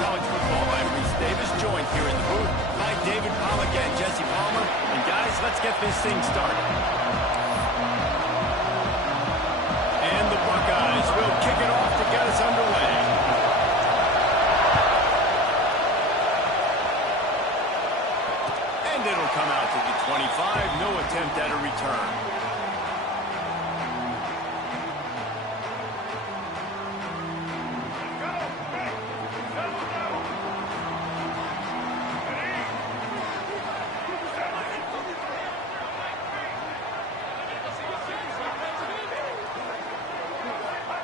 college football. I'm Reese Davis, joined here in the booth by David Pollack and Jesse Palmer. And guys, let's get this thing started. And the Buckeyes will kick it off to get us underway. And it'll come out to the 25. No attempt at a return.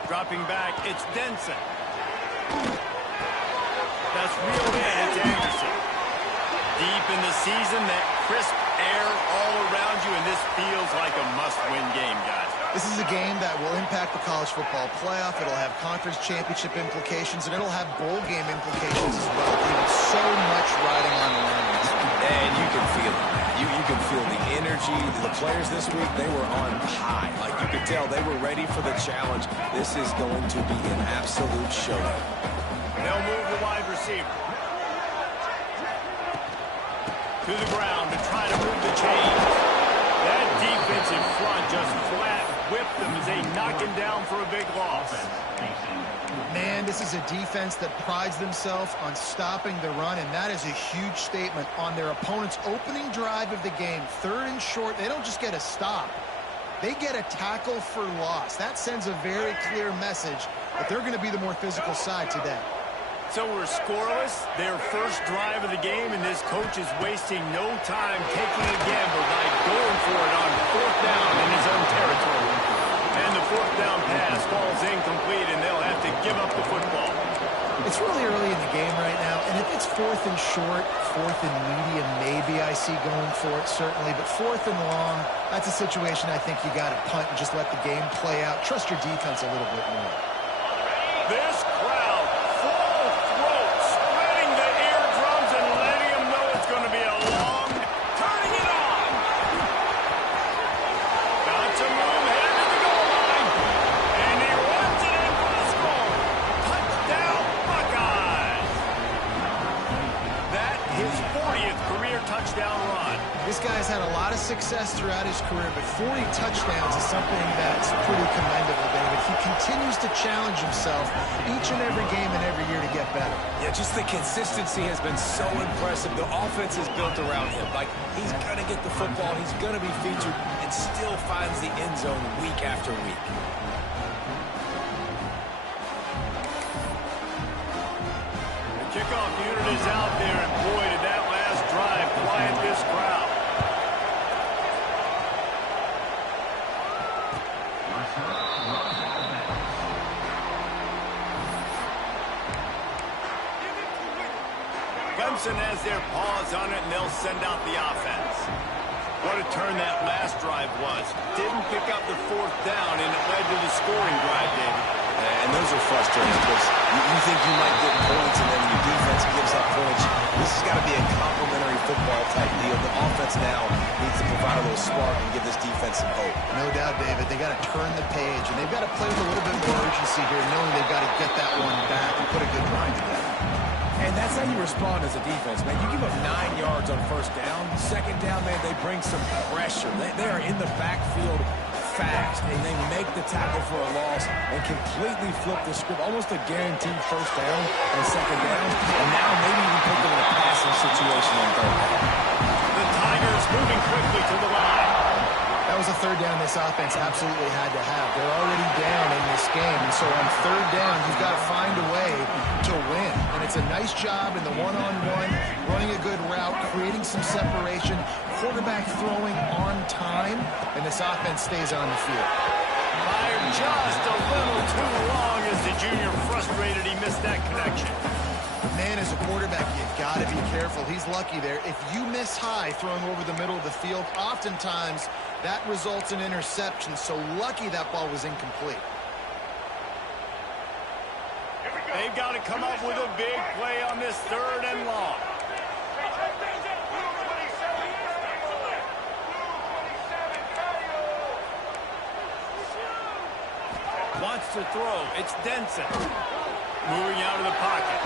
Dropping back, it's Denson. That's reeled in, it's Anderson. Deep in the season, that crisp air all around you, and this feels like a must-win game, guys. This is a game that will impact the college football playoff. It'll have conference championship implications, and it'll have bowl game implications as well. There's so much riding on the line. And you can feel it, man. You can feel the energy. The players this week, they were on high. Like you could tell, they were ready for the challenge. This is going to be an absolute showdown. They'll move the wide receiver to the ground to try to move the chains. That defensive front just flat whipped them as they knock him down for a big loss. Man, this is a defense that prides themselves on stopping the run, and that is a huge statement on their opponent's opening drive of the game. 3rd and short, they don't just get a stop. They get a tackle for loss. That sends a very clear message that they're going to be the more physical side today. So we're scoreless, their first drive of the game, and this coach is wasting no time taking a gamble by going for it on 4th down in his own territory. And the 4th down pass falls incomplete, and they'll have to give up the football. It's really early in the game right now, and if it's 4th and short, 4th and medium, maybe I see going for it, certainly. But 4th and long, that's a situation I think you got to punt and just let the game play out. Trust your defense a little bit more. This crowd, full throat, spreading the eardrums and letting them know it's going to be a long, turning it on. Got to move, headed to the goal line. And he runs it in for the score. Touchdown, Buckeyes. That his 40th career touchdown run. This guy's had a lot of success throughout his career, but 40 touchdowns is something that's pretty commendable, David. He continues to challenge himself each and every game and every year to get better. Yeah, just the consistency has been so impressive. The offense is built around him. Like, he's going to get the football, he's going to be featured, and still finds the end zone week after week. The kickoff unit is out there, and boy, did that last drive quiet this crowd. Clemson has their paws on it, and they'll send out the offense. What a turn that last drive was. Didn't pick up the 4th down, and it led to the scoring drive, David. And those are frustrating because you think you might get points, and then your defense gives up points. This has got to be a complementary football type deal. The offense now needs to provide a little spark and give this defense some hope. No doubt, David. They got to turn the page, and they've got to play with a little bit more urgency here, knowing they've got to get that one back and put a good grind together. And that's how you respond as a defense, man. You give up 9 yards on 1st down. 2nd down, man, they bring some pressure. They are in the backfield fast, and they make the tackle for a loss and completely flip the script. Almost a guaranteed 1st down and 2nd down. And now maybe even put them in a passing situation on 3rd down. The Tigers moving quickly to the line. That was a 3rd down this offense absolutely had to have. They're already down in this game, and so on 3rd down, you've got to find a way to win. And it's a nice job in the one-on-one, running a good route, creating some separation, quarterback throwing on time, and this offense stays on the field. Fired just a little too long as the junior frustrated he missed that connection. Man, as a quarterback, you've got to be careful. He's lucky there. If you miss high throwing over the middle of the field, oftentimes that results in interception. So lucky that ball was incomplete. They've got to come up with a big play on this 3rd and long. Wants to throw. It's Denson. Moving out of the pocket.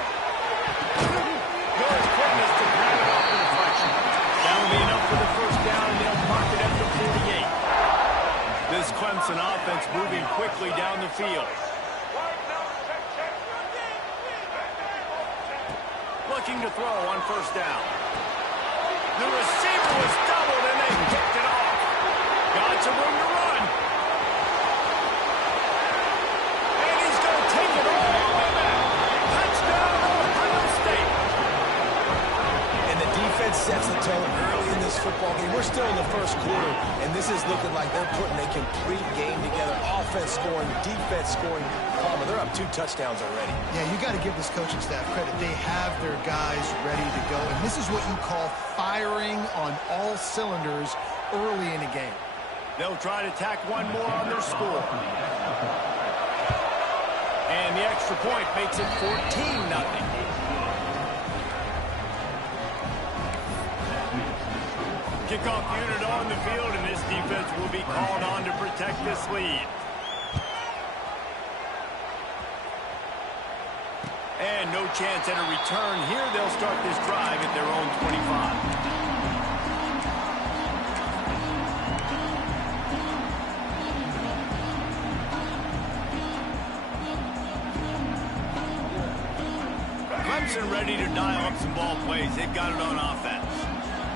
Clemson offense moving quickly down the field. Looking to throw on first down. The receiver was doubled, and they picked it off. Got some room to run. And he's going to take it all the way back. Touchdown, Ohio State. And the defense sets the tone early in this football game. We're still in the first quarter, and this is looking like they're putting a complete game together. Offense scoring, defense scoring. They're up 2 touchdowns already. Yeah, you got to give this coaching staff credit. They have their guys ready to go, and this is what you call firing on all cylinders early in a game. They'll try to tack one more on their score. And the extra point makes it 14-0. Kickoff unit on the field, and this defense will be called on to protect this lead. And no chance at a return here. They'll start this drive at their own 25. Clemson ready to dial up some ball plays. They've got it on offense.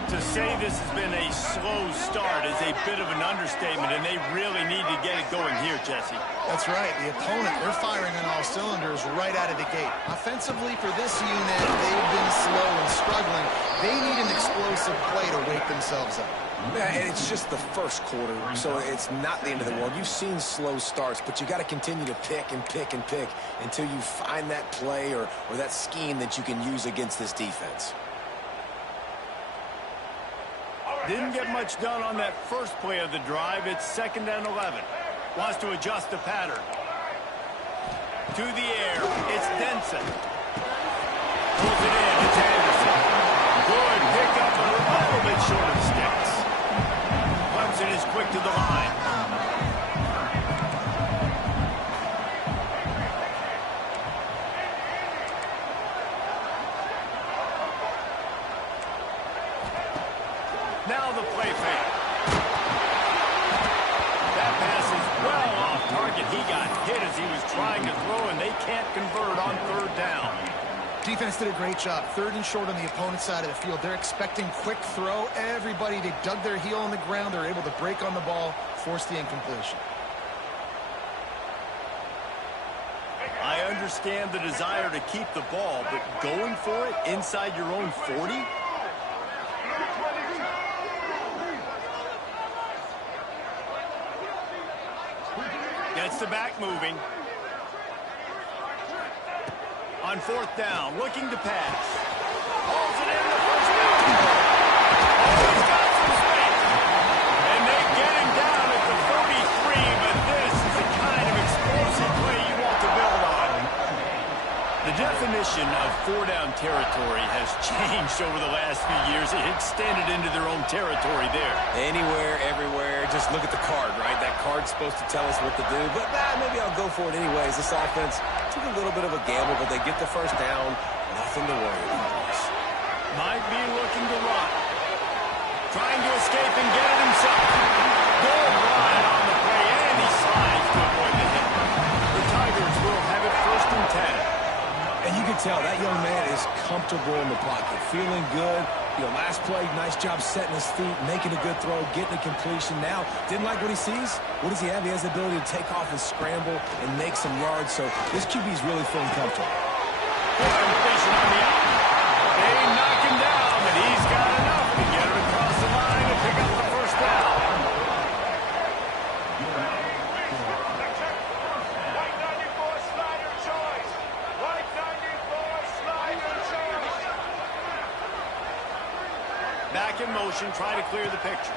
To say this has been a slow start is a bit of an understatement, and they really need to get it going here, Jesse. That's right. The opponent, they're firing on all cylinders right out of the gate. Offensively, for this unit, they've been slow and struggling. They need an explosive play to wake themselves up. Yeah, and it's just the first quarter, so it's not the end of the world. You've seen slow starts, but you got to continue to pick and pick and pick until you find that play or that scheme that you can use against this defense. Didn't get much done on that first play of the drive. It's 2nd and 11. Wants to adjust the pattern. To the air. It's Denson. Pulls it in. It's Anderson. Good pickup, but a little bit short of sticks. Clemson is quick to the line. Now the play fake. That pass is well off target. He got hit as he was trying to throw, and they can't convert on 3rd down. Defense did a great job. 3rd and short on the opponent's side of the field. They're expecting quick throw. Everybody, they dug their heel on the ground. They're able to break on the ball, force the incompletion. I understand the desire to keep the ball, but going for it inside your own 40? Gets the back moving. On 4th down, looking to pass. Holds it in the first down. Oh, he's got some space. And they get him down at the 33, but this is the kind of explosive play you want to build on. The definition of 4-down territory has changed over the last few years. It extended into their own territory there. Anywhere, everywhere, just look at the card, right? That card's supposed to tell us what to do, but maybe I'll go for it anyways. This offense took a little bit of a gamble, but they get the first down. Nothing to worry about. Might be looking to run. Trying to escape and get it himself. Good run on the play, and he slides to avoid the hit. The Tigers will have it 1st and 10. And you can tell that young man is comfortable in the pocket, feeling good. Last play, nice job setting his feet, making a good throw, getting a completion. Now, didn't like what he sees. What does he have? He has the ability to take off and scramble and make some yards. So this QB is really feeling comfortable. Good completion on the out. They knock him down, but he's got enough to get it across the line and pick up the first down. Back in motion, try to clear the picture.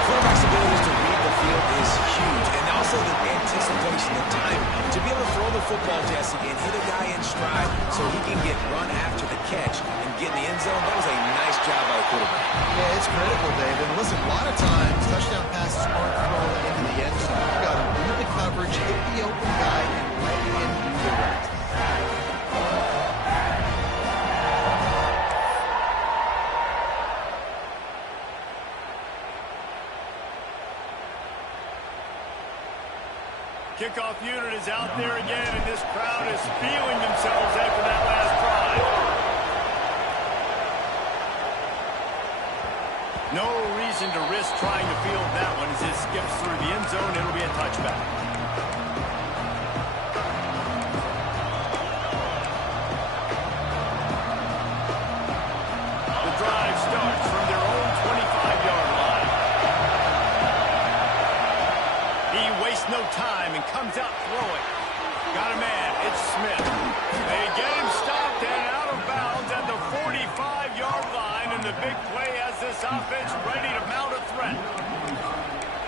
Quarterback's ability to read the field is huge, and also the anticipation, the time to be able to throw the football, Jesse, and hit a guy in stride so he can get run after the catch and get in the end zone. That was a nice job by the quarterback. Yeah, it's critical, Dave. And listen, a lot of times touchdown passes aren't thrown into the end zone. You've got to read the coverage, hit the open guy, and let him Kickoff unit is out there again, and this crowd is feeling themselves after that last drive. No reason to risk trying to field that one as it skips through the end zone. It'll be a touchback. The drive starts from their own 25-yard line. He wastes no time and comes out throwing. Got a man. It's Smith. They get him stopped and out of bounds at the 45-yard line, and the big play has this offense ready to mount a threat.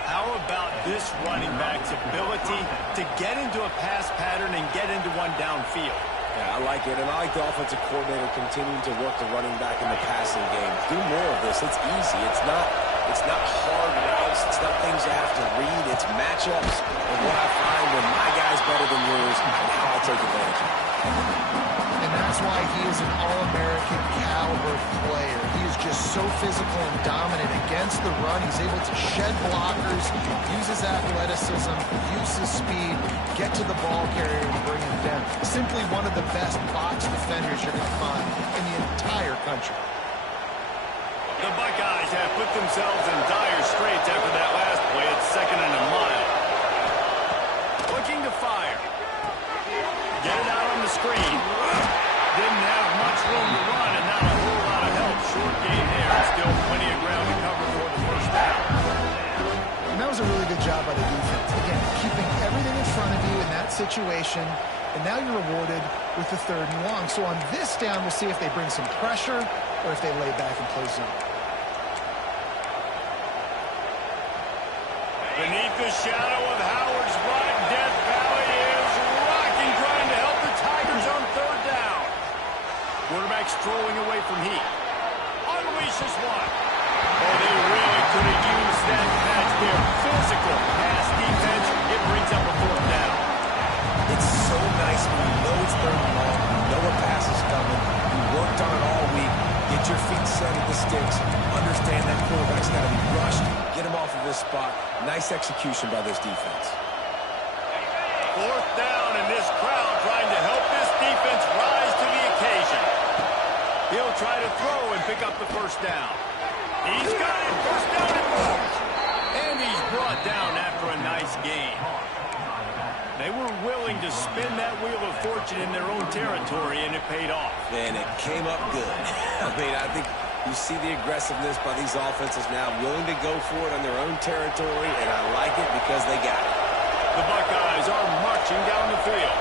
How about this running back's ability to get into a pass pattern and get into one downfield? Yeah, I like it, and I like the offensive coordinator continuing to work the running back in the passing game. Do more of this. It's easy. It's not hard routes. It's not things you have to read. It's matchups and what I find when my guy's better than yours and how I take advantage of it. And that's why he is an All-American caliber player. He is just so physical and dominant against the run. He's able to shed blockers, use his athleticism, use his speed, get to the ball carrier and bring him down. Simply one of the best box defenders you're going to find in the entire country. The Buckeyes have put themselves in dire straits after that last play. It's 2nd and a mile. Looking to fire. Get it out on the screen. Didn't have much room to run and not a whole lot of help. Short gain there. Still plenty of ground to cover for the first down. And that was a really good job by the defense. Again, keeping everything in front of you in that situation. And now you're rewarded with the 3rd and long. So on this down, we'll see if they bring some pressure or if they lay back and play zone. Beneath the shadow of Howard's rod, Death Valley is rocking, trying to help the Tigers on 3rd down. Quarterback strolling away from Heat. Unleashes one. Oh, they really could have used that match there. Physical pass defense. It brings up a 4th down. It's so nice when you know it's 3rd and long, you know a pass is coming, you worked on it all week, get your feet set at the sticks, understand that quarterback's got to be rushed, get him off of this spot. Nice execution by this defense. 4th down, and this crowd trying to help this defense rise to the occasion. He'll try to throw and pick up the 1st down. He's got it. 1st down and more. And he's brought down after a nice gain. They were willing to spin that wheel of fortune in their own territory, and it paid off. And it came up good. I think you see the aggressiveness by these offenses now, willing to go for it on their own territory, and I like it because they got it. The Buckeyes are marching down the field.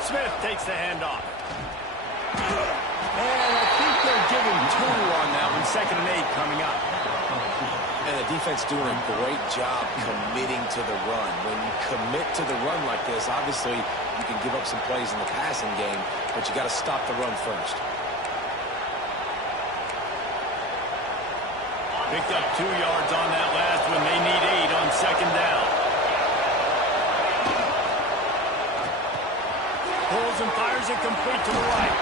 Smith takes the handoff. And I think they're giving 2 on that one. 2nd and 8 coming up. And the defense doing a great job committing to the run. When you commit to the run like this, obviously you can give up some plays in the passing game, but you got to stop the run first. Picked up 2 yards on that last one. They need 8 on 2nd down. Pulls and fires it complete to the right.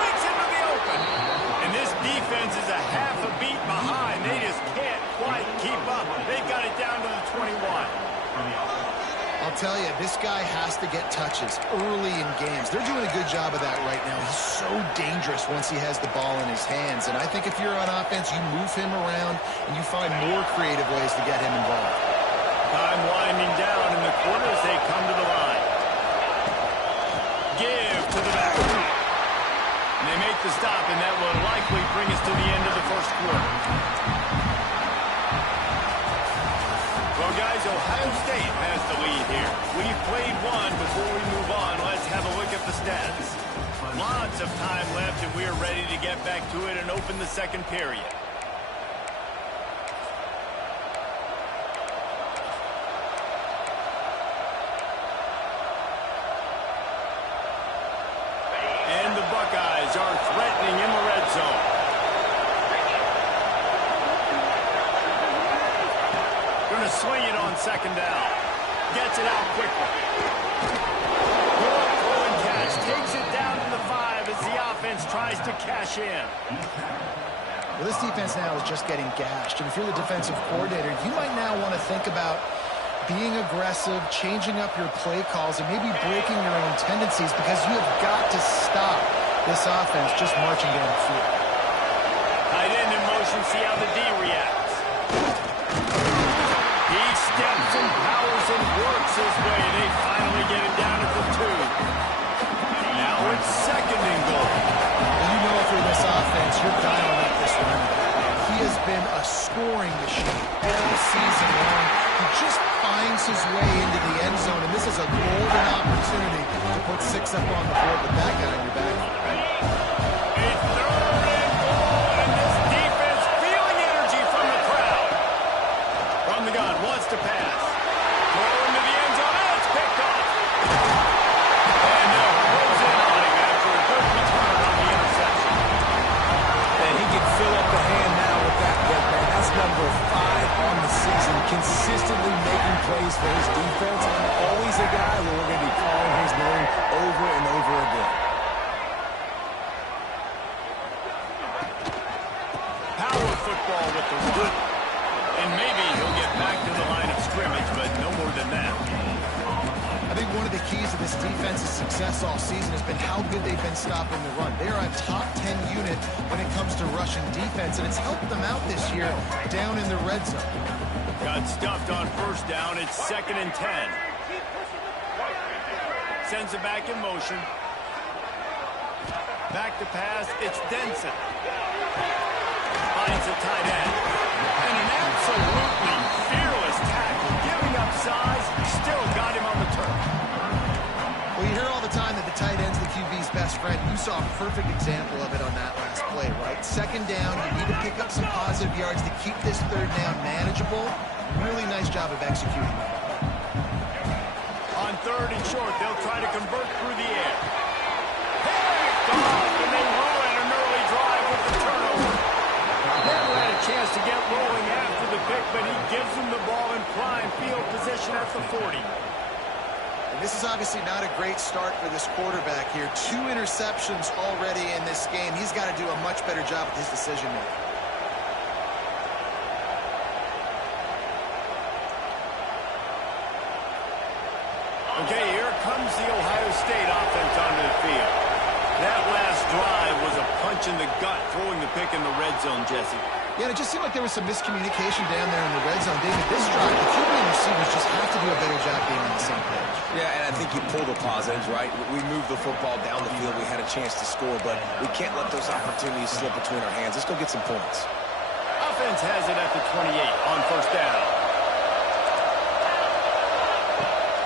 Breaks into the open. And this defense is a half a beat behind. They just can't quite keep up. They've got it down to the 21. I'll tell you, this guy has to get touches early in games. They're doing a good job of that right now. He's so dangerous once he has the ball in his hands. And I think if you're on offense, you move him around and you find more creative ways to get him involved. Time winding down in the quarter as they come to the line. Give to the back. And they make the stop, and that will likely bring us to the end of the 1st quarter. Well, guys, Ohio State has the lead here. We've played one. Before we move on, let's have a look at the stats. Lots of time left, and we're ready to get back to it and open the 2nd period. And the Buckeyes are threatening in the red zone. Going to swing it on 2nd down. Gets it out quickly. Good throw and catch. Takes it down to the 5 as the offense tries to cash in. Well, this defense now is just getting gashed. And if you're the defensive coordinator, you might now want to think about being aggressive, changing up your play calls, and maybe breaking your own tendencies, because you have got to stop this offense just marching down the field. Tight end in motion, see how the D reacts. He steps and powers and works his way. They finally get him down at the 2. Now it's 2nd and goal. Well, you know, through this offense, you're dialing up this running back. He has been a scoring machine all season long. He just finds his way into the end zone, and this is a golden opportunity to put 6 up on the board with that guy in your back. A 3rd and goal, and this defense feeling energy from the crowd. From the gun, wants to pass. Throw into the end zone, and it's picked off. And they'll close in on him after a good return on the interception. And he can fill up the hand now with that pick, man. That's number 5 on the season, consistently making plays for his defense. Always a guy where we're going to be calling his name over and over again. Power football with the run. And maybe he'll get back to the line of scrimmage, but no more than that. I think one of the keys to this defense's success all season has been how good they've been stopping the run. They are a top 10 unit when it comes to rushing defense, and it's helped them out this year down in the red zone. Got stuffed on 1st down. It's 2nd and 10. Sends it back in motion. Back to pass. It's Denson. Finds a tight end. And an absolutely fearless tackle. Giving up size. Still got him on the turf. Well, you hear all the time that the tight end's the QB's best friend. You saw a perfect example of it on that last play, right? 2nd down, you need to pick up some positive yards to keep this 3rd down manageable. Really nice job of executing that. On 3rd and short, they'll try to convert through the air. Picked off, and they ruin an early drive with the turnover. Never had a chance to get rolling after the pick, but he gives them the ball in prime field position at the 40. And this is obviously not a great start for this quarterback here. 2 interceptions already in this game. He's got to do a much better job with his decision-making. Okay, here comes the Ohio State offense onto the field. That last drive was a punch in the gut, throwing the pick in the red zone, Jesse. Yeah, it just seemed like there was some miscommunication down there in the red zone. David, this drive, the QB and receivers just have to do a better job being on the same page. Yeah, and I think you pull the positives, right? We moved the football down the field. We had a chance to score, but we can't let those opportunities slip between our hands. Let's go get some points. Offense has it at the 28 on 1st down.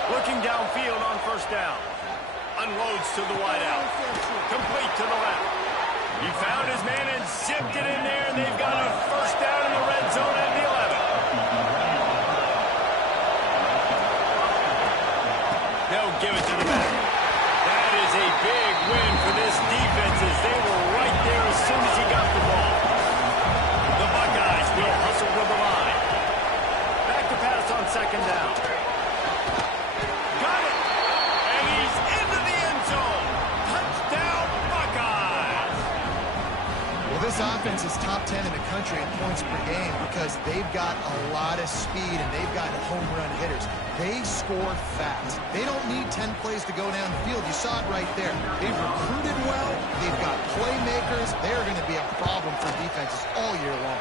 Looking downfield on 1st down. Unloads to the wideout. Complete to the left. He found his man and zipped it in there, and they've got a 1st down in the red zone at the 11. They'll give it to the back. That is a big win for this defense, as they were right there as soon as he got the ball. The Buckeyes will hustle to the line. Back to pass on 2nd down. Got it! And he's into the end zone. Touchdown, Buckeyes! Well, this offense is top 10 in the country in points per game because they've got a lot of speed and they've got home run hitters. They score fast. They don't need 10 plays to go down the field. You saw it right there. They've recruited well. They've got playmakers. They're going to be a problem for defenses all year long.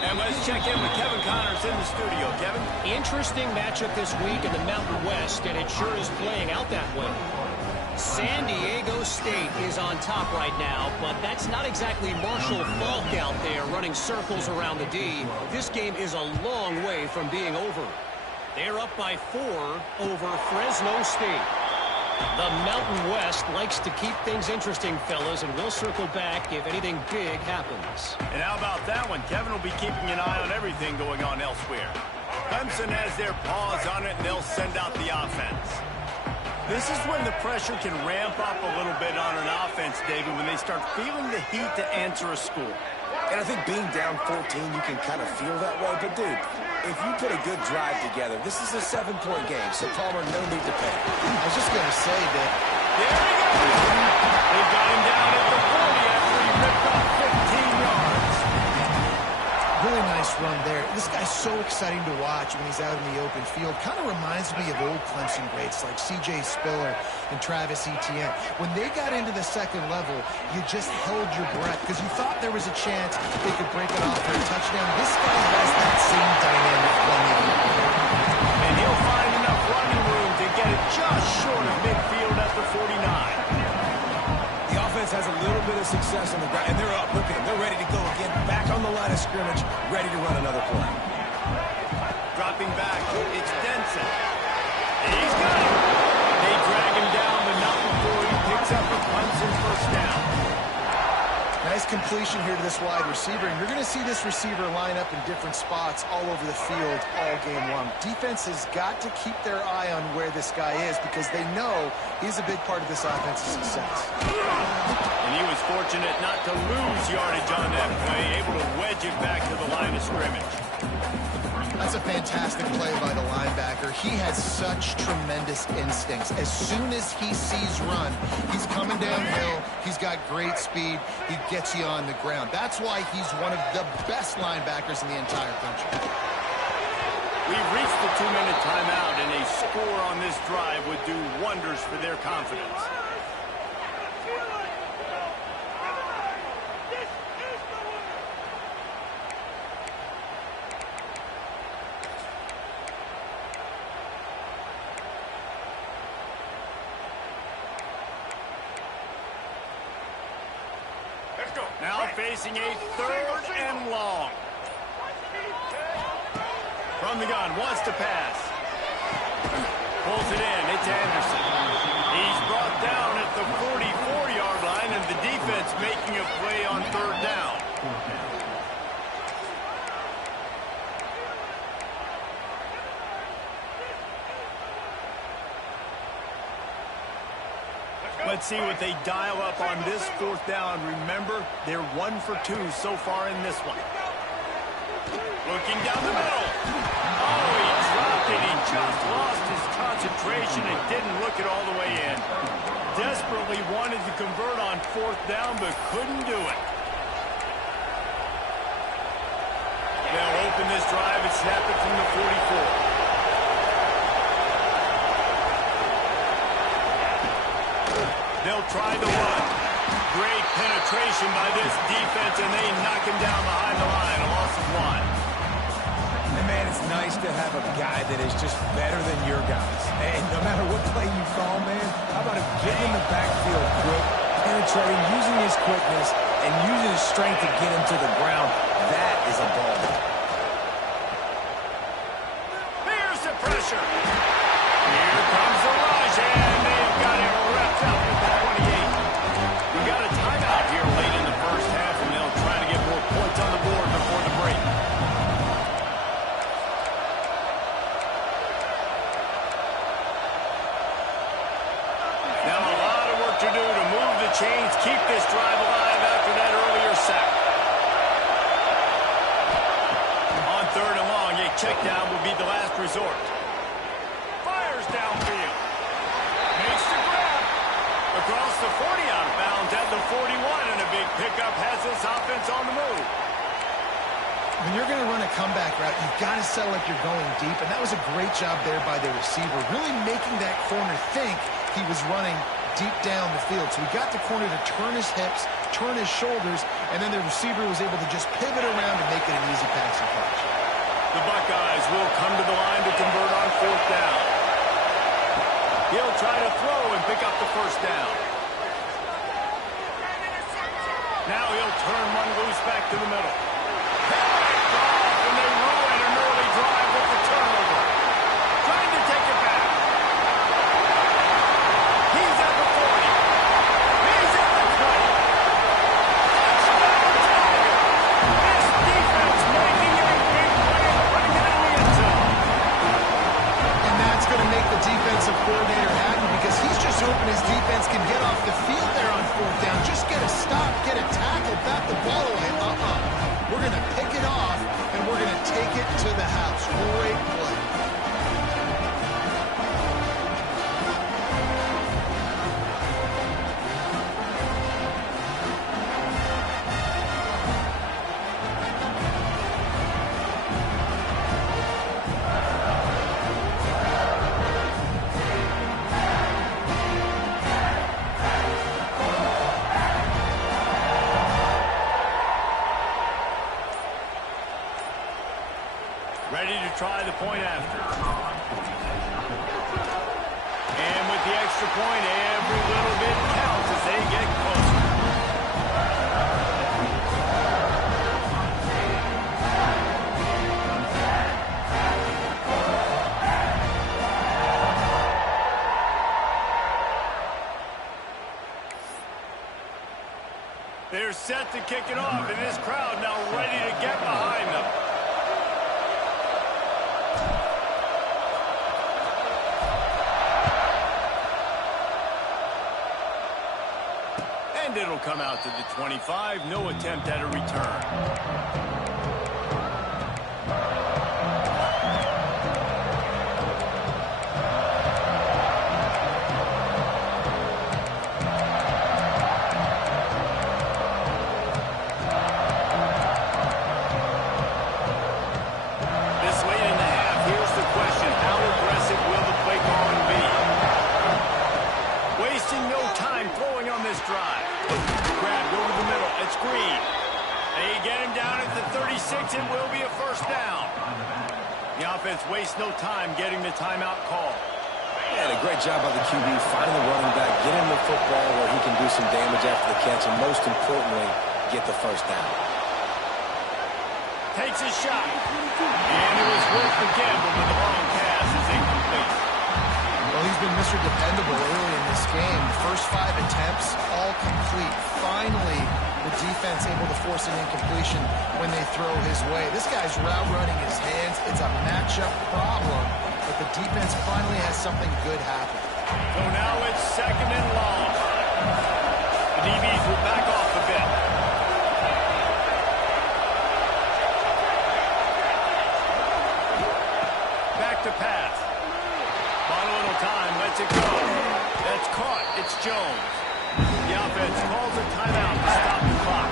And let's check in with Kevin Connors in the studio. Kevin? Interesting matchup this week in the Mountain West, and it sure is playing out that way. San Diego State is on top right now, but that's not exactly Marshall Faulk out there running circles around the D. This game is a long way from being over. They're up by 4 over Fresno State. The Mountain West likes to keep things interesting, fellas, and we'll circle back if anything big happens. And how about that one? Kevin will be keeping an eye on everything going on elsewhere. Clemson has their paws on it, and they'll send out the offense. This is when the pressure can ramp up a little bit on an offense, David, when they start feeling the heat to answer a score. And I think being down 14, you can kind of feel that way. But, dude, if you put a good drive together, this is a 7-point game, so Palmer, no need to panic. I was just going to say that. There he goes. They got him down at the 40 after he ripped off 15 yards. Really nice nice run there. This guy's so exciting to watch when he's out in the open field. Kind of reminds me of old Clemson greats like C.J. Spiller and Travis Etienne. When they got into the second level, you just held your breath because you thought there was a chance they could break it off for a touchdown. This guy has that same dynamic playmaking. And he'll find enough running room to get it just short of midfield at the 49. The offense has a little bit of success on the ground, and they're up. Look at them. They're ready to go again. Back on the line of scrimmage, ready to run another play. Dropping back, it's Denson. And he's got him. They drag him down, but not before he picks up a Clemson first down. Nice completion here to this wide receiver, and you're going to see this receiver line up in different spots all over the field all game long. Defense has got to keep their eye on where this guy is because they know he's a big part of this offense's success. And he was fortunate not to lose yardage on that play, able to wedge it back to the line of scrimmage. That's a fantastic play by the linebacker. He has such tremendous instincts. As soon as he sees run, he's coming downhill. He's got great speed. He gets you on the ground. That's why he's one of the best linebackers in the entire country. We've reached the 2-minute timeout, and a score on this drive would do wonders for their confidence. Now facing a 3rd and long. From the gun, wants to pass. Pulls it in, it's Anderson. He's brought down at the 44-yard line, and the defense making a play on 3rd down. Let's see what they dial up on this 4th down. Remember, they're 1 for 2 so far in this one. Looking down the middle. Oh, he dropped it. He just lost his concentration and didn't look it all the way in. Desperately wanted to convert on 4th down, but couldn't do it. They'll open this drive and snap it from the 44. They'll try the run. Great penetration by this defense, and they knock him down behind the line. A loss of 1. And, man, it's nice to have a guy that is just better than your guys. And no matter what play you call, man, how about him getting in the backfield quick, penetrating, using his quickness, and using his strength to get him to the ground. That is a ball. Here's the pressure. Here comes the rush, and they've got him wrapped up at the 28. We got a timeout here late in the first half, and they'll try to get more points on the board before the break. Now a lot of work to do to move the chains, keep this drive alive after that earlier sack. On 3rd and long, a check down will be the last resort. Fires downfield. Makes the grab. Across the 40 out of bounds at the 41, and a big pickup has this offense on the move. When you're going to run a comeback route, you've got to sell like you're going deep, and that was a great job there by the receiver, really making that corner think he was running deep down the field. So he got the corner to turn his hips, turn his shoulders, and then the receiver was able to just pivot around and make it an easy passing catch. The Buckeyes will come to the line to convert on 4th down. He'll try to throw and pick up the first down. Now he'll turn one loose back to the middle. Picked off, and they ruin an early drive with the turnover. Trying to take it back. He's at the 40. He's at the 20. Touchdown, Tiger. This defense making a big play, putting it in the end zone. And that's going to make the defensive coordinator happy because he's just hoping his defense can get off the field there on 4th down. Just get a stop, get a tackle, bat the ball away. We're going to pick it off, and we're going to take it to the house. Great play. try the point after. And with the extra point, every little bit counts as they get closer. They're set to kick it off, and this crowd now ready to get behind them. And it'll come out to the 25. No attempt at a return. It will be a first down. The offense wastes no time getting the timeout call. Yeah, a great job by the QB. Find the running back, get him the football where he can do some damage after the catch, and most importantly, get the first down. Takes a shot. And it was worth the gamble, but the long pass is incomplete. Well, he's been Mr. Dependable early in this game. First 5 attempts, all complete. Finally, the defense able to force an incompletion when they throw his way. This guy's route running his hands. It's a matchup problem, but the defense finally has something good happen. So now it's second and long. The DBs will back off a bit. Back to pass. Bought a little time, lets it go. That's caught. It's Jones. The offense calls a timeout to stop the clock.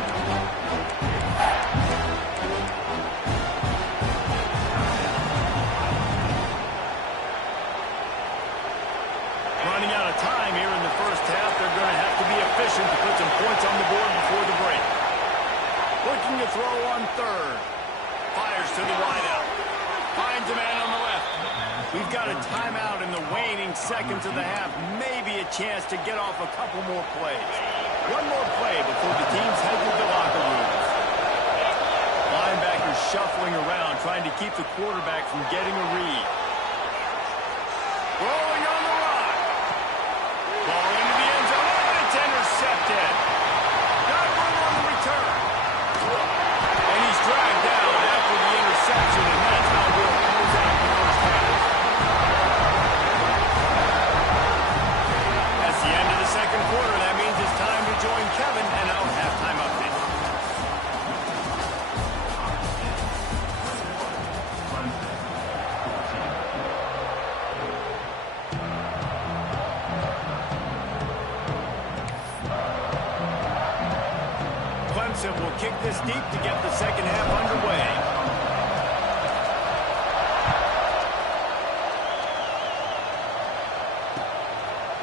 Running out of time here in the first half. They're going to have to be efficient to put some points on the board before the break. Looking to throw on third. Fires to the wideout. Finds a man on the left. We've got a timeout in the waning seconds of the half. Maybe a chance to get off a couple more plays. One more play before the teams head to the locker rooms. Linebackers shuffling around, trying to keep the quarterback from getting a read. Rolling on the run. Ball into the end zone, and it's intercepted. Got room on the return. And he's dragged down after the interception, and that's how we'll close out the first half. That's the end of the second quarter. That means it's time to join Kevin and our halftime update. Clemson will kick this deep to get the second half underway.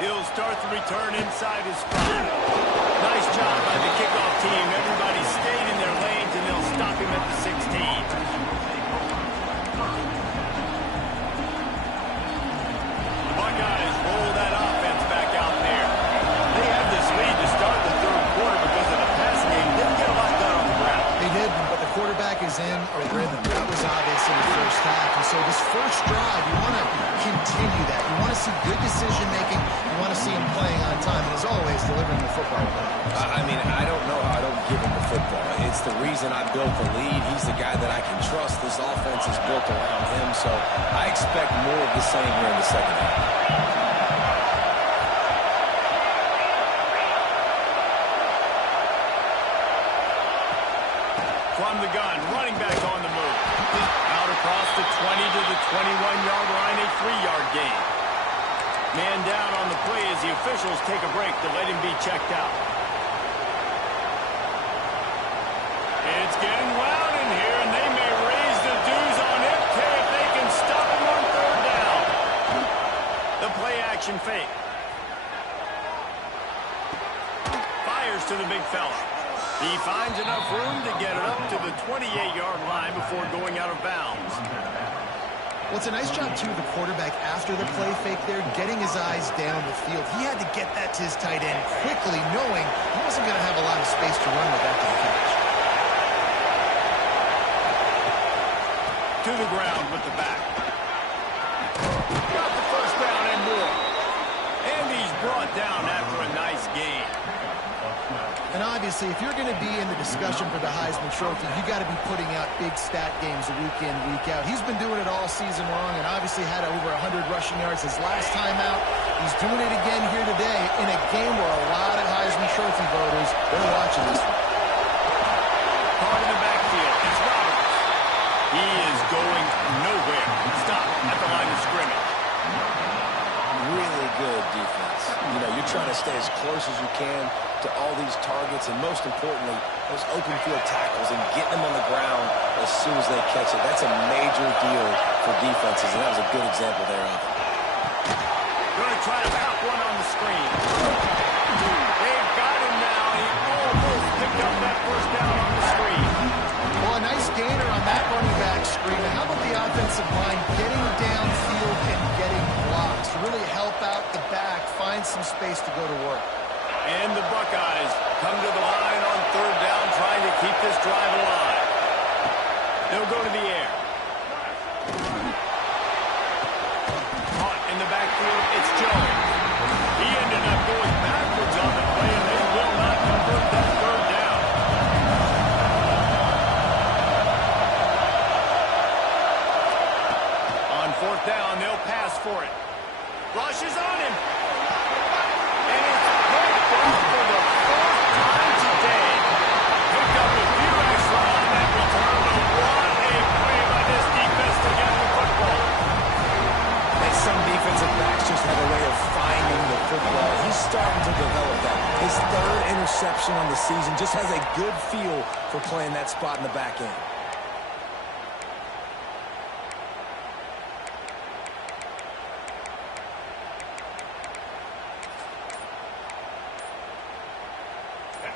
He'll start the return inside his spot. Nice job by the kickoff team. Everybody stayed in their lanes, and they'll stop him at the 16. The Buckeyes roll that offense back out there. They had this lead to start the third quarter because of the passing game. Didn't get a lot done on the ground. They did, but the quarterback is in a rhythm. That was obvious in the first half. And so this first drive, you want to continue that. You want to see good decision-making. You want to see him playing on time. And as always, delivering the football. I mean, I don't know how I don't give him the football. It's the reason I built the lead. He's the guy that I can trust. This offense is built around him. So I expect more of the same here in the second half. From the gun, running back on the move. Out across the 20 to the 21-yard line, a 3-yard gain. Man down on the play as the officials take a break to let him be checked out. It's getting loud in here, and they may raise the dues on FK if they can stop him on third down. The play action fake. Fires to the big fella. He finds enough room to get it up to the 28-yard line before going out of bounds. Well, it's a nice job, too, of the quarterback after the play fake there, getting his eyes down the field. He had to get that to his tight end quickly, knowing he wasn't going to have a lot of space to run with that to the catch. To the ground with the back. Got the first down and more. And he's brought down after a nice gain. And obviously, if you're going to be in the discussion for the Heisman Trophy, you got to be putting out big stat games week in, week out. He's been doing it all season long and obviously had over 100 rushing yards his last time out. He's doing it again here today in a game where a lot of Heisman Trophy voters, they're watching this one. Caught in the backfield. It's Roberts. He is going nowhere. Stop at the line of scrimmage. Really good defense. You know, you're trying to stay as close as you can to all these targets, and most importantly, those open field tackles and getting them on the ground as soon as they catch it. That's a major deal for defenses, and that was a good example there of it. Going to try to pop one on the screen. They've got him now. He almost picked up that first down on the screen. Well, a nice gainer on that running back screen. How about the offensive line getting downfield and getting blocks to really help out the back, find some space to go to work? And the Buckeyes come to the line on third down, trying to keep this drive alive. They'll go to the air. Caught in the backfield, it's Jones. He ended up going backwards on the play, and they will not convert that third down. On fourth down, they'll pass for it. Rush is on him. And it's picked off for the fourth time today. Picked up a few extra on that return, but what a play by this defense to get the football. And some defensive backs just have a way of finding the football. He's starting to develop that. His third interception on the season just has a good feel for playing that spot in the back end.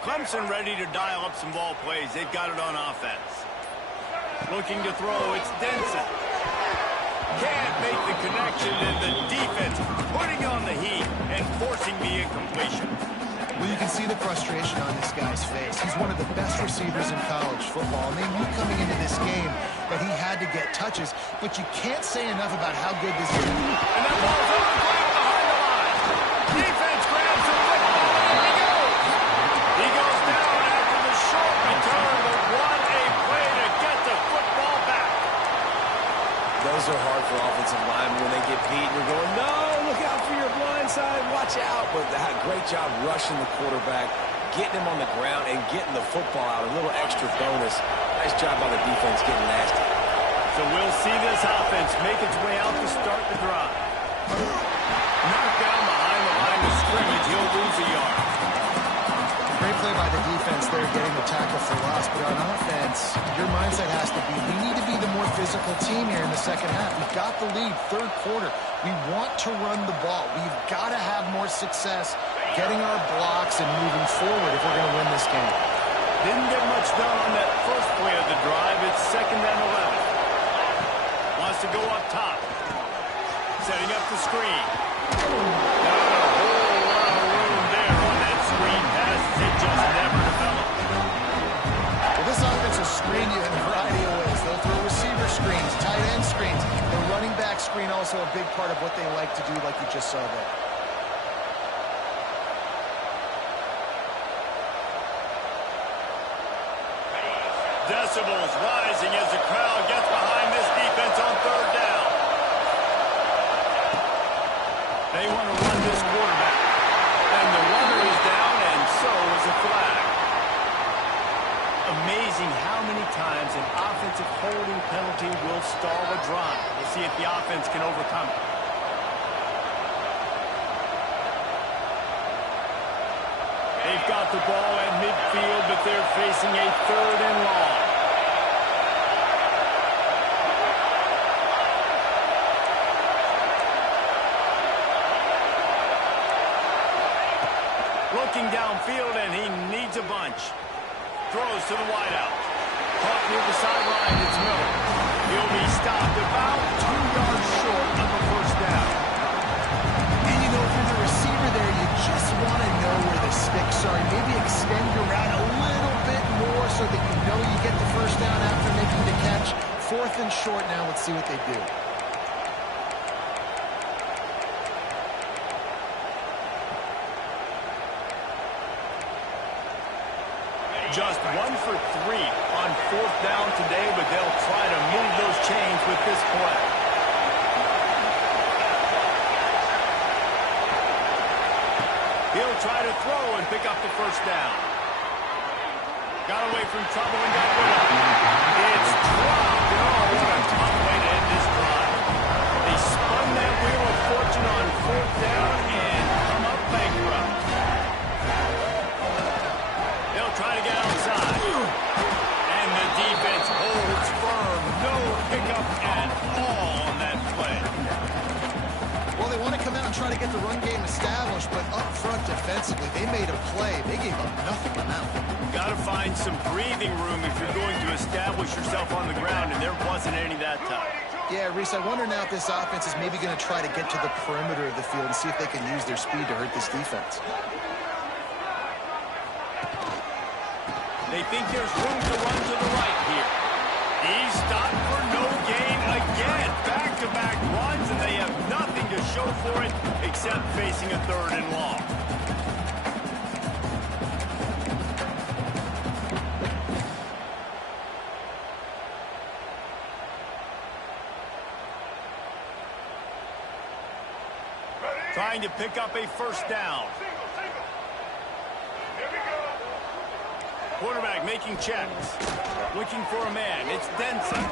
Clemson ready to dial up some ball plays. They've got it on offense. Looking to throw, it's Denson. Can't make the connection, and the defense putting on the heat and forcing the incompletion. Well, you can see the frustration on this guy's face. He's one of the best receivers in college football, and they knew coming into this game that he had to get touches, but you can't say enough about how good this is. And that ball's on the ground behind the line. Defense grabs the football, and he goes. He goes down after the short return, but what a play to get the football back. Those are hard for offensive linemen when they get beat. You're going, no, look out for your blind side, watch out. But they had a great job rushing the quarterback, getting him on the ground, and getting the football out. A little extra bonus. Nice job by the defense getting nasty. So we'll see this offense make its way out to start the drive. Knocked down behind the line of scrimmage. He'll lose a yard. Great play by the defense there, getting the tackle for loss. But on offense, your mindset has to be, we need to be the more physical team here in the second half. We've got the lead, third quarter. We want to run the ball. We've got to have more success getting our blocks and moving forward if we're going to win this game. Didn't get much done on that first play of the drive. It's 2nd and 11. Wants to go up top. Setting up the screen. Not a whole lot of room there on that screen pass. It just never developed. Well, this offense will screen you in a variety of ways. They'll throw receiver screens, tight end screens. The running back screen also a big part of what they like to do, like you just saw there. Decibels rising as the crowd gets behind this defense on third down. They want to run this quarterback. And the runner is down, and so is a flag. Amazing how many times an offensive holding penalty will stall a drive. We'll see if the offense can overcome it. They've got the ball at midfield, but they're facing a 3rd and long. Looking downfield, and he needs a bunch. Throws to the wideout. Caught near the sideline, it's Miller. He'll be stopped about 2 yards what they do. Just 1 for 3 on 4th down today, but they'll try to move those chains with this play. He'll try to throw and pick up the first down. Got away from trouble and got rid of it. It's dropped. Oh, what a tough way to end this drive. They spun that wheel of fortune on 4th down and come up bankrupt. They'll try to get outside. And the defense holds firm. No pickup at all on that play. Well, they want to come out and try to get the run game established, but up front defensively, they made a play. They gave up nothing on that one. Got to find some breathing room if you're going to establish yourself on the ground, and there wasn't any that time. Yeah, Reese, I wonder now if this offense is maybe going to try to get to the perimeter of the field and see if they can use their speed to hurt this defense. They think there's room to run to the right here. He's stopped for no gain again. Back-to-back runs, and they have nothing to show for it except facing a 3rd and long. Trying to pick up a first down. Quarterback making checks. Looking for a man. It's Denson.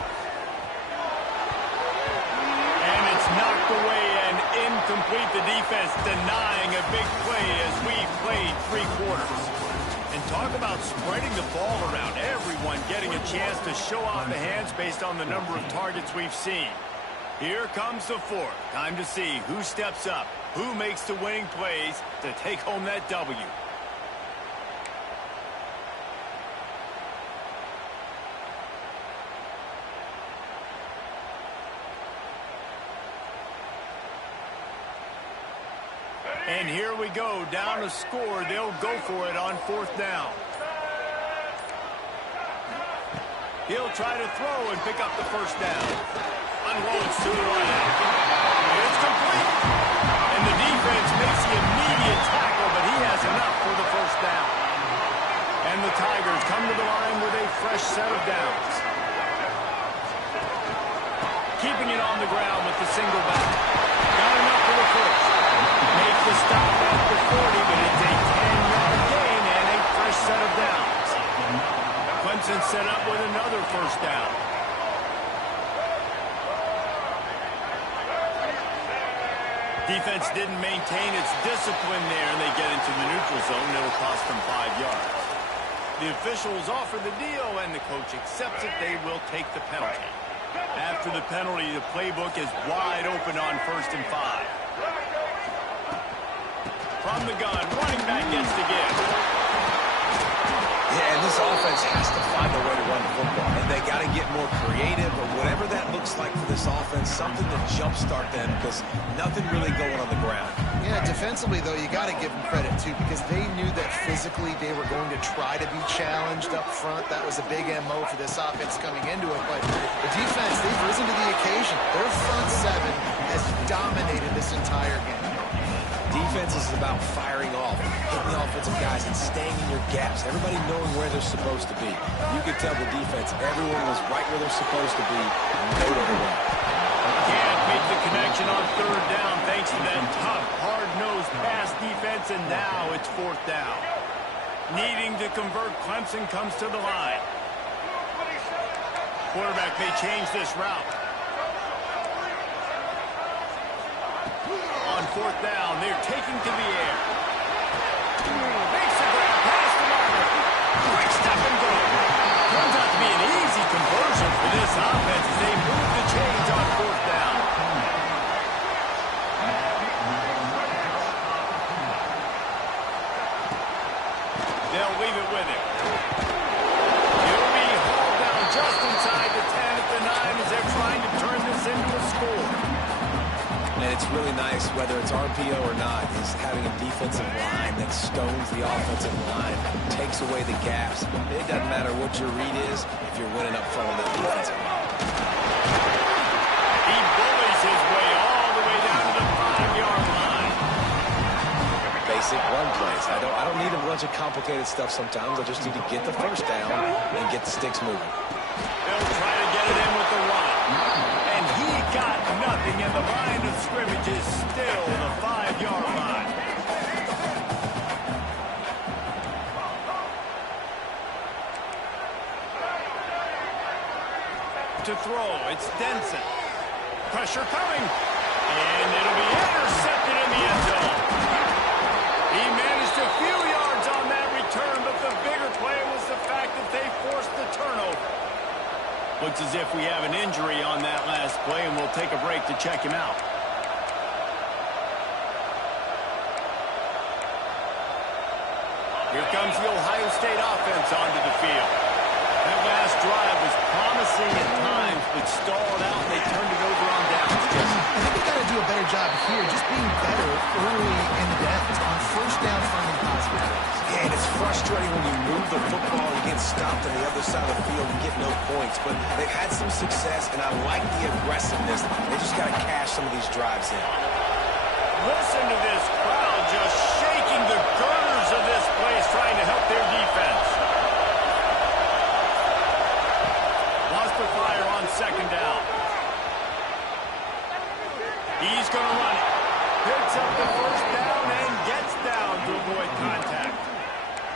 And it's knocked away and incomplete. The defense denying a big play as we played 3 quarters. And talk about spreading the ball around. Everyone getting a chance to show off the hands based on the number of targets we've seen. Here comes the 4th. Time to see who steps up, who makes the winning plays to take home that W. And here we go, down to score. They'll go for it on 4th down. He'll try to throw and pick up the first down. Unloads to the right. It's complete. And the defense makes the immediate tackle, but he has enough for the first down. And the Tigers come to the line with a fresh set of downs. Keeping it on the ground with the single back. Got enough for the first. Make the stop at the 40, but it's a 10-yard gain and a fresh set of downs. Clemson set up with another first down. Defense didn't maintain its discipline there, and they get into the neutral zone. It'll cost them 5 yards. The officials offer the deal, and the coach accepts it. They will take the penalty. After the penalty, the playbook is wide open on 1st and 5. From the gun, running back gets the give. Yeah, and this offense has to find a way to run the football. And they got to get more creative, or whatever that looks like for this offense, something to jumpstart them, because nothing really going on the ground. Yeah, defensively, though, you got to give them credit, too, because they knew that physically they were going to try to be challenged up front. That was a big MO for this offense coming into it. But the defense, they've risen to the occasion. Their front 7 has dominated this entire game. Defense is about firing off, hitting the offensive guys, and staying in your gaps. Everybody knowing where they're supposed to be. You could tell the defense, everyone was right where they're supposed to be, and no other way. Can't make the connection on 3rd down thanks to that tough, hard-nosed pass defense, and now it's 4th down. Needing to convert, Clemson comes to the line. Quarterback may change this route. On 4th down, they're taking to the air. Makes the grab, pass to Martin. Quick step and go. Turns out to be an easy conversion for this offense as they move the chains on 4th down. They'll leave it with him. He'll be hauled down just inside the 10 at the 9 as they're trying to turn this into a score. And it's really nice, whether it's RPO or not, is having a defensive line that stones the offensive line, takes away the gaps. It doesn't matter what your read is if you're winning up front on that defensive line. He bullies his way all the way down to the 5-yard line. Basic run plays. I don't need a bunch of complicated stuff sometimes. I just need to get the first down and get the sticks moving. They'll try to get it in with the run. And he got nothing, and the line of scrimmage is still the 5-yard line. To throw, it's Denson. Pressure coming. And it'll be intercepted in the end zone. He managed a few yards on that return, but the bigger play was the fact that they forced the turnover. Looks as if we have an injury on that last play, and we'll take a break to check him out. Here comes the Ohio State offense onto the field. That last drive was promising at times, but stalled out, and they turned it over on downs. I think we got to do a better job here, just being better early in the downs, on first down, finding positive plays. Yeah, and it's frustrating when you move the football and get stopped on the other side of the field and get no points. But they've had some success, and I like the aggressiveness. They just got to cash some of these drives in. Listen to this crowd just shaking the girders of this place, trying to help their defense. Lost the fire on second down. He's going to run it. Picks up the first down and gets down to avoid contact.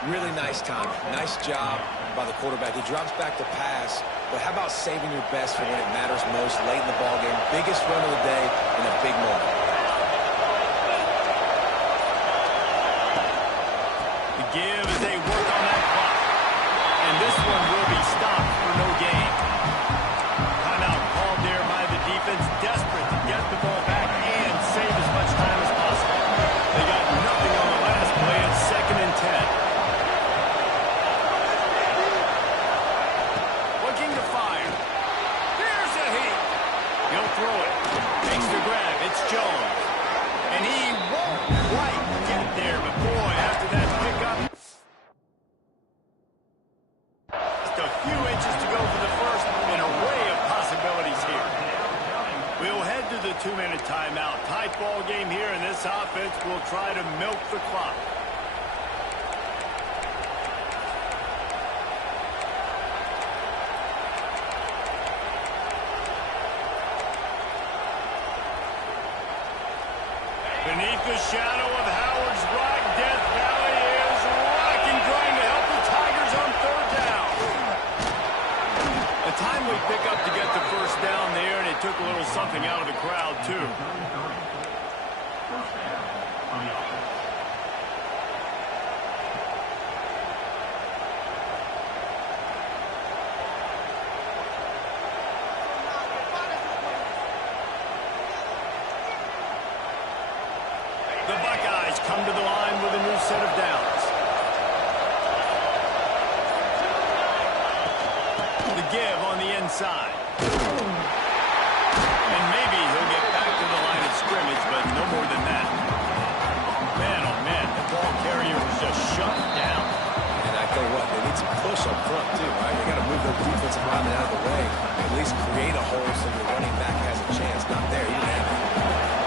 Really nice time. Nice job by the quarterback. He drops back to pass, but how about saving your best for when it matters most late in the ballgame? Biggest run of the day in a big moment. The give as they work on that clock. And this one will be stopped for no gain. Timeout called there by the defense, desperate to get the ball back and save as much time as possible. They got nothing on the last play. It's 2nd and 10. Looking to fire. Here's a heat. He'll throw it. Takes the grab. It's Jones. And he won't quite get there, but boy, after that pickup, just a few inches to go for the first. An array of possibilities here. We'll head to the 2-minute timeout. Tight ball game here, and this offense will try to milk the clock. Beneath the shadow of Howard's Rock, Death Valley is rocking, trying to help the Tigers on third down. A timely pickup to get the first down there, and it took a little something out of the crowd, too. The Buckeyes come to the line with a new set of downs. The give on the inside. And maybe he'll get back to the line of scrimmage, but no more than that. Man, oh man, the ball carrier was just shut down. And I tell you what, they need some push up front too, right? They got to move those defensive linemen out of the way, at least create a hole so the running back has a chance. Not there, he didn't have it.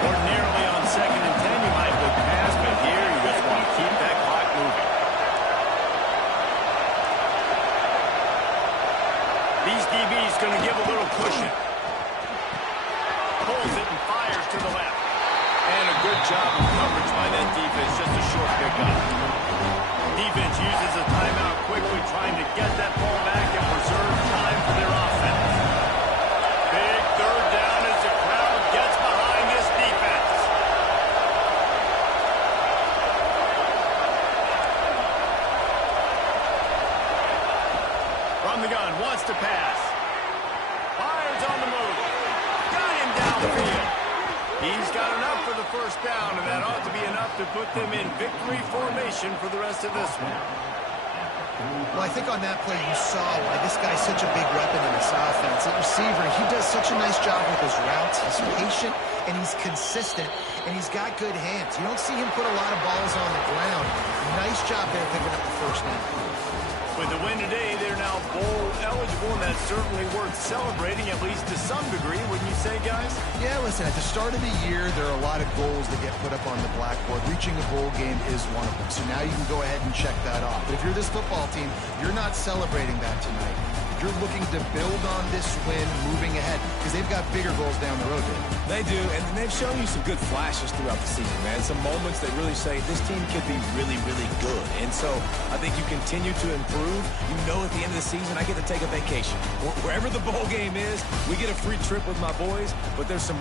Ordinarily on 2nd and 10, you might look past, but here you just want to keep that clock moving. These DBs going to give a little cushion. Pulls it and fires to the left. And a good job of coverage by that defense, just a short pickup. Defense uses a timeout quickly, trying to get that ball back and preserve time for their offense. Big third down as the crowd gets behind this defense. From the gun, wants to pass. Fires on the move. Got him downfield. He's got enough for the first down, and that ought to be enough to put them in victory formation for the rest of this one. Well, I think on that play you saw why this guy's such a big weapon in this offense. At receiver, he does such a nice job with his routes. He's patient, and he's consistent, and he's got good hands. You don't see him put a lot of balls on the ground. Nice job there picking up the first down. With the win today, they're now bowl eligible, and that's certainly worth celebrating, at least to some degree, wouldn't you say, guys? Yeah, listen, at the start of the year, there are a lot of goals that get put up on the blackboard. Reaching a bowl game is one of them. So now you can go ahead and check that off. But if you're this football team, you're not celebrating that tonight. You're looking to build on this win moving ahead because they've got bigger goals down the road, Dave. They do, and they've shown you some good flashes throughout the season, man. Some moments that really say this team could be really, really good. And so I think you continue to improve. You know at the end of the season, I get to take a vacation. Wherever the bowl game is, we get a free trip with my boys, but there's some